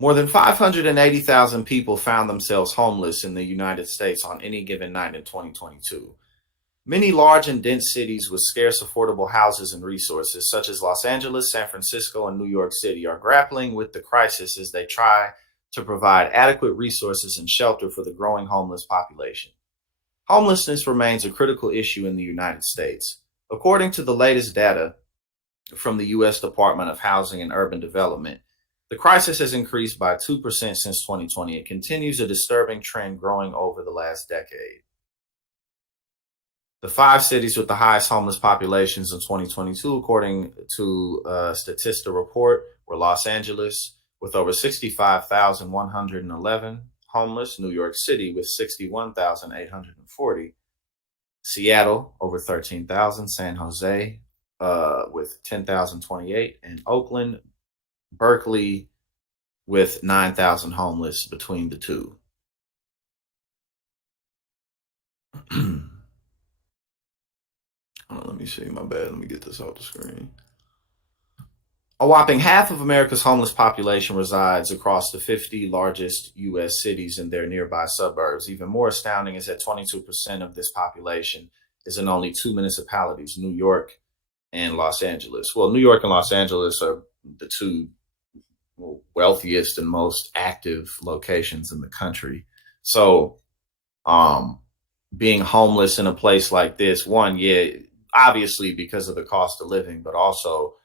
More than 580,000 people found themselves homeless in the United States on any given night in 2022. Many large and dense cities with scarce affordable houses and resources, such as Los Angeles, San Francisco, and New York City, are grappling with the crisis as they try to provide adequate resources and shelter for the growing homeless population. Homelessness remains a critical issue in the United States. According to the latest data from the U.S. Department of Housing and Urban Development, the crisis has increased by 2% since 2020 and continues a disturbing trend growing over the last decade. The five cities with the highest homeless populations in 2022, according to a Statista report, were Los Angeles with over 65,111 homeless, New York City with 61,840, Seattle over 13,000, San Jose with 10,028, and Oakland, Berkeley with 9,000 homeless between the two. Let me see. My bad. Let me get this off the screen. A whopping half of America's homeless population resides across the 50 largest U.S. cities and their nearby suburbs. Even more astounding is that 22% of this population is in only two municipalities, New York and Los Angeles. Well, New York and Los Angeles are the two wealthiest and most active locations in the country. So, being homeless in a place like this, one, yeah, obviously because of the cost of living, but also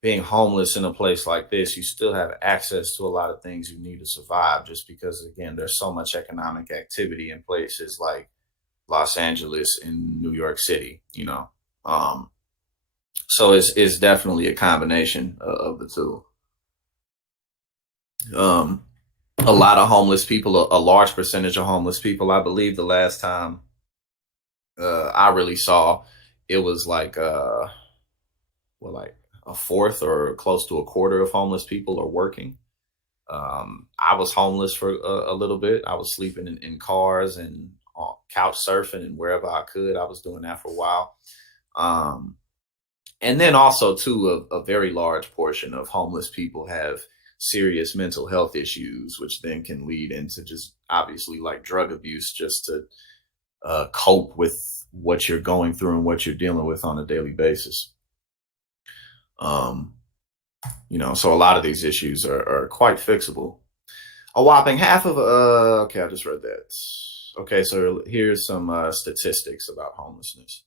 being homeless in a place like this, you still have access to a lot of things you need to survive just because, again, there's so much economic activity in places like Los Angeles and New York City, you know. So it's definitely a combination of the two. A lot of homeless people, a large percentage of homeless people. I believe the last time I really saw, it was like like a fourth or close to a quarter of homeless people are working. I was homeless for a little bit. I was sleeping in cars and couch surfing and wherever I could. I was doing that for a while. And then also, too, a very large portion of homeless people have serious mental health issues, which then can lead into just obviously like drug abuse just to cope with what you're going through and what you're dealing with on a daily basis. Um, so a lot of these issues are quite fixable. A whopping half of okay, I just read that. Okay, so here's some statistics about homelessness.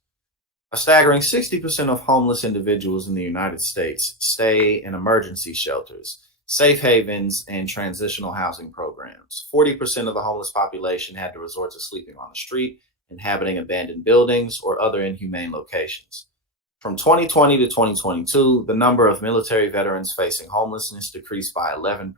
A staggering 60% of homeless individuals in the United States stay in emergency shelters, safe havens, and transitional housing programs. 40% of the homeless population had to resort to sleeping on the street, inhabiting abandoned buildings, or other inhumane locations. From 2020 to 2022, the number of military veterans facing homelessness decreased by 11%.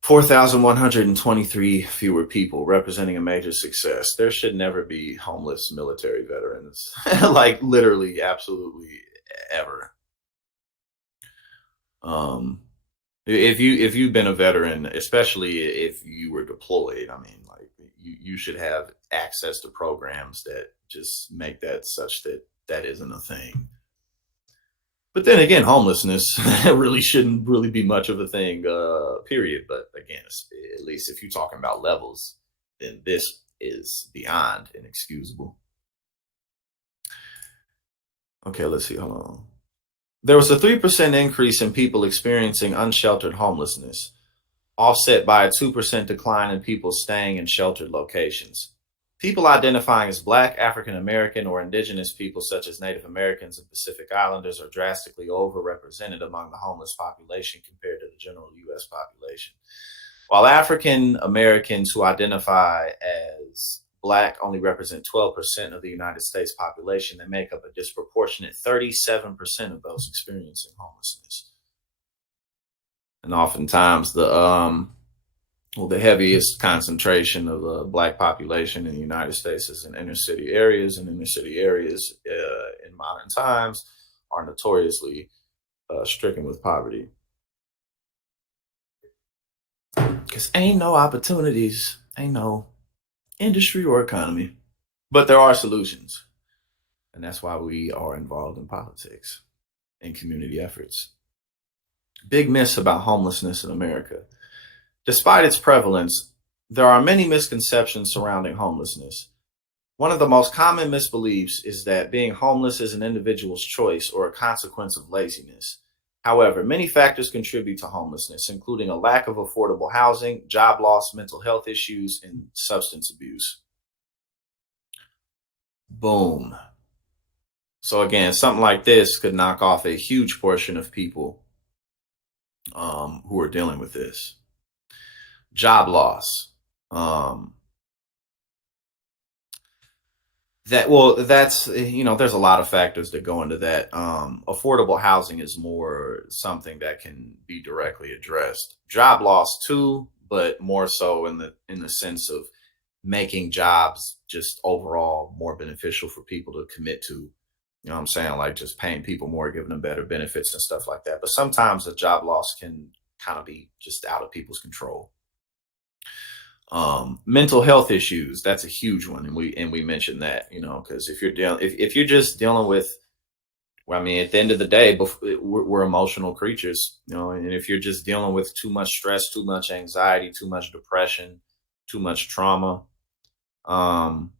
4,123 fewer people, representing a major success. There should never be homeless military veterans, like literally, absolutely ever. If you've been a veteran, especially if you were deployed, I mean, like you should have access to programs that just make that such that that isn't a thing. But then again, homelessness really shouldn't really be much of a thing, period. But again, at least if you're talking about levels, then this is beyond inexcusable. Okay, let's see. Hold on. There was a 3% increase in people experiencing unsheltered homelessness, offset by a 2% decline in people staying in sheltered locations. People identifying as Black, African American, or Indigenous people, such as Native Americans and Pacific Islanders, are drastically overrepresented among the homeless population compared to the general U.S. population. While African Americans who identify as Black only represent 12% of the United States population, they make up a disproportionate 37% of those experiencing homelessness. And oftentimes, the heaviest concentration of the Black population in the United States is in inner city areas, and inner city areas in modern times are notoriously stricken with poverty. Because ain't no opportunities, ain't no industry or economy, but there are solutions. And that's why we are involved in politics and community efforts. Big myths about homelessness in America. Despite its prevalence, there are many misconceptions surrounding homelessness. One of the most common misbeliefs is that being homeless is an individual's choice or a consequence of laziness. However, many factors contribute to homelessness, including a lack of affordable housing, job loss, mental health issues, and substance abuse. Boom. So, again, something like this could knock off a huge portion of people who are dealing with this. Job loss. Um, there's a lot of factors that go into that. Affordable housing is more something that can be directly addressed. Job loss too, but more so in the sense of making jobs just overall more beneficial for people to commit to. You know what I'm saying? Like just paying people more, giving them better benefits and stuff like that. But sometimes the job loss can kind of be just out of people's control. Mental health issues, that's a huge one, and we mentioned that, because if you're just dealing with, well, I mean, at the end of the day, we're emotional creatures, and if you're just dealing with too much stress, too much anxiety, too much depression, too much trauma, um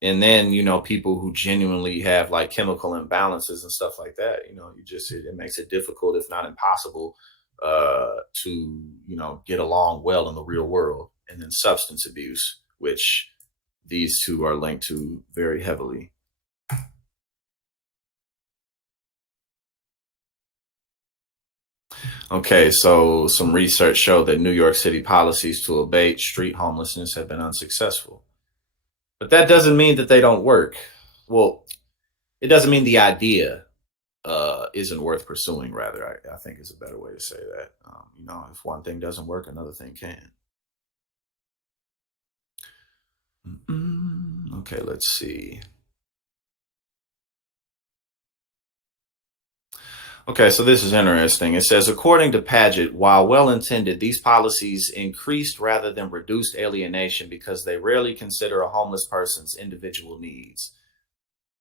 and then people who genuinely have like chemical imbalances and stuff like that, it makes it difficult, if not impossible, to get along well in the real world. And then substance abuse, which these two are linked to very heavily. Okay, so some research showed that New York City policies to abate street homelessness have been unsuccessful, but that doesn't mean that they don't work. Well, it doesn't mean the idea isn't worth pursuing. Rather, I think is a better way to say that. If one thing doesn't work, another thing can. Okay, let's see. Okay, so this is interesting. It says, according to Paget, while well intended, these policies increased rather than reduced alienation because they rarely consider a homeless person's individual needs,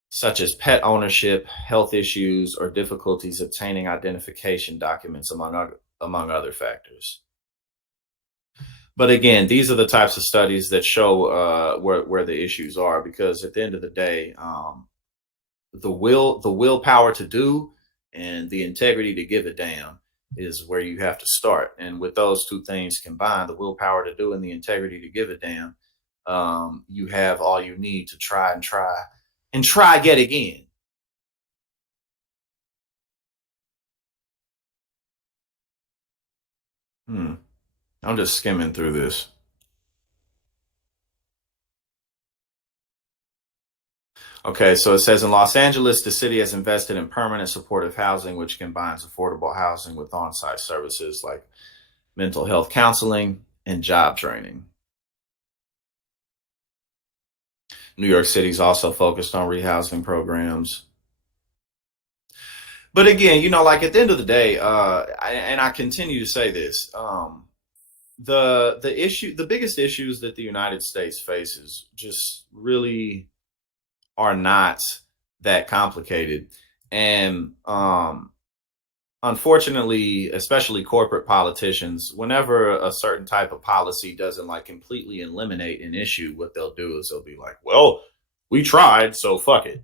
such as pet ownership, health issues, or difficulties obtaining identification documents, among other factors. But again, these are the types of studies that show where the issues are, because at the end of the day, the willpower to do and the integrity to give a damn is where you have to start. And with those two things combined, the willpower to do and the integrity to give a damn, you have all you need to try yet again. Hmm. I'm just skimming through this. Okay, so it says in Los Angeles, the city has invested in permanent supportive housing, which combines affordable housing with on site services like mental health counseling and job training. New York City's also focused on rehousing programs. But again, like at the end of the day, and I continue to say this, the biggest issues that the United States faces just really are not that complicated. And unfortunately, especially corporate politicians, whenever a certain type of policy doesn't like completely eliminate an issue, what they'll do is they'll be like, well, we tried, so fuck it.